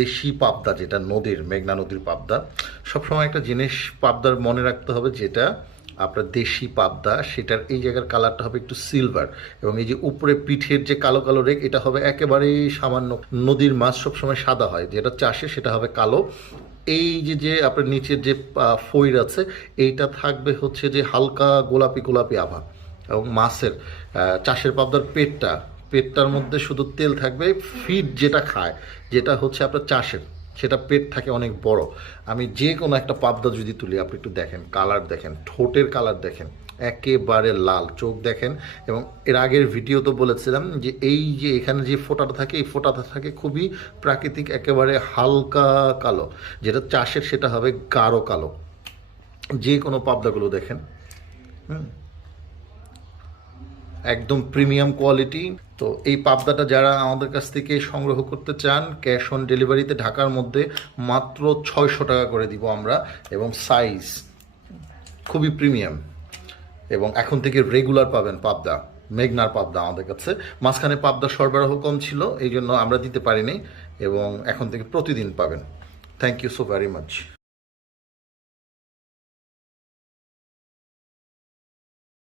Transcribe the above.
দেশি পাবদা, যেটা নদীর, মেঘনা নদীর পাবদা। সবসময় একটা জিনিস পাবদার মনে রাখতে হবে, যেটা আপনার দেশি পাবদা, সেটার এই জায়গার কালারটা হবে একটু সিলভার, এবং এই যে উপরে পিঠের যে কালো কালো রেখ, এটা হবে একেবারেই সামান্য। নদীর মাছ সবসময় সাদা হয়, যেটা চাষে সেটা হবে কালো। এই যে যে আপনার নিচের যে ফইর আছে, এইটা থাকবে হচ্ছে যে হালকা গোলাপি গোলাপি আভা। এবং মাছের চাষের পাবদার পেটটার মধ্যে শুধু তেল থাকবে। ফিড যেটা খায়, যেটা হচ্ছে আপনার চাষের, সেটা পেট থাকে অনেক বড়। আমি যে কোনো একটা পাবদা যদি তুলি, আপনি একটু দেখেন, কালার দেখেন, ঠোঁটের কালার দেখেন, একেবারে লাল, চোখ দেখেন। এবং এর আগের ভিডিও তো বলেছিলাম যে এই যে এখানে যে ফোঁটাটা থাকে, এই ফোঁটাটা থাকে খুবই প্রাকৃতিক, একেবারে হালকা কালো। যেটা চাষের সেটা হবে গাঢ় কালো। যে কোনো পাবদাগুলো দেখেন, হুম, একদম প্রিমিয়াম কোয়ালিটি। তো এই পাবদাটা যারা আমাদের কাছ থেকে সংগ্রহ করতে চান, ক্যাশ অন ডেলিভারিতে ঢাকার মধ্যে মাত্র 600 টাকা করে দিব আমরা। এবং সাইজ খুবই প্রিমিয়াম, এবং এখন থেকে রেগুলার পাবেন পাবদা, মেঘনার পাবদা আমাদের কাছে। মাঝখানে পাবদা সরবরাহ কম ছিল, এই জন্য আমরা দিতে পারিনি, এবং এখন থেকে প্রতিদিন পাবেন। Thank you so very much.